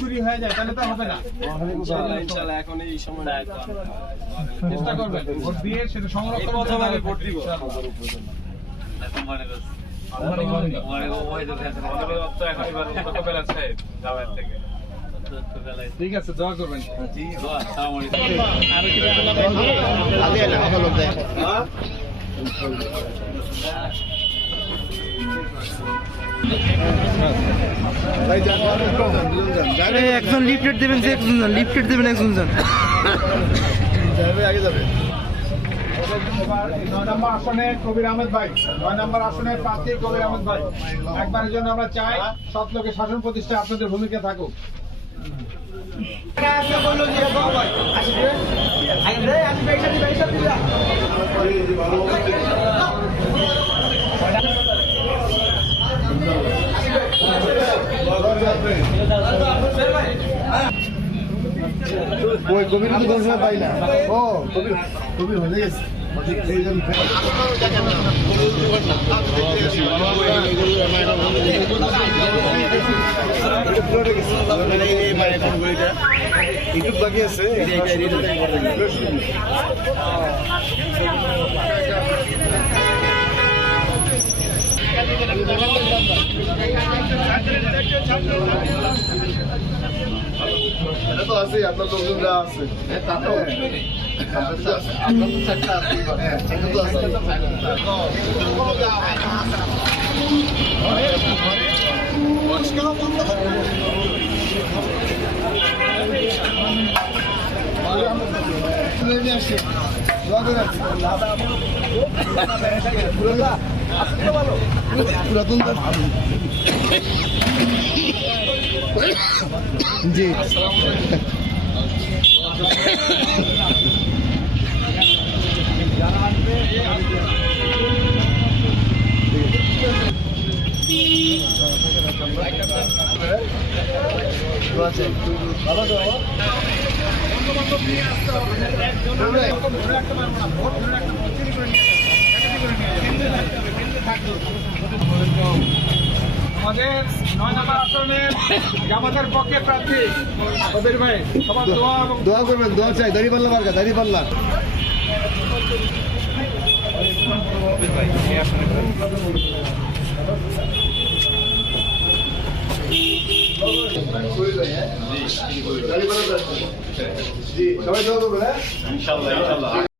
চুরি হয়ে যায় তাহলে তো হবে না। এখন এই সময় চেষ্টা করবেন ভোট দিয়ে সেটা সংরক্ষণ ভোট দিব। ঠিক আছে, দোয়া করবেন। একজন লিফটেড দেবেন, যে একজন যান লিফটেড দেবেন, একজন যান আগে যাবে। 9 নম্বর আসনে কবির আহমেদ ভাই, 9 নম্বর আসনের প্রার্থী কবির আহমেদ ভাই। একবারের জন্য আমরা চাই সৎ লোকের শাসন প্রতিষ্ঠায় আপনাদের ভূমিকা থাকুক। ওই কবির তো দর্শন পাই না। ও কবির কবির হয়ে গেছে। ইউটিউব বাকি আছে। এটা তো আছে, আপনার লোকজনরা আছে। পুরাতন জি আমাদের 9 নম্বর আসনের জামাতের পক্ষে প্রার্থী কবির ভাই, সবার দোয়া করবেন, দোয়া চাই। দাঁড়িপাল্লা মার্কা, দাঁড়িপাল্লা। সবাই দোয়া করবেন। ইনশাআল্লাহ।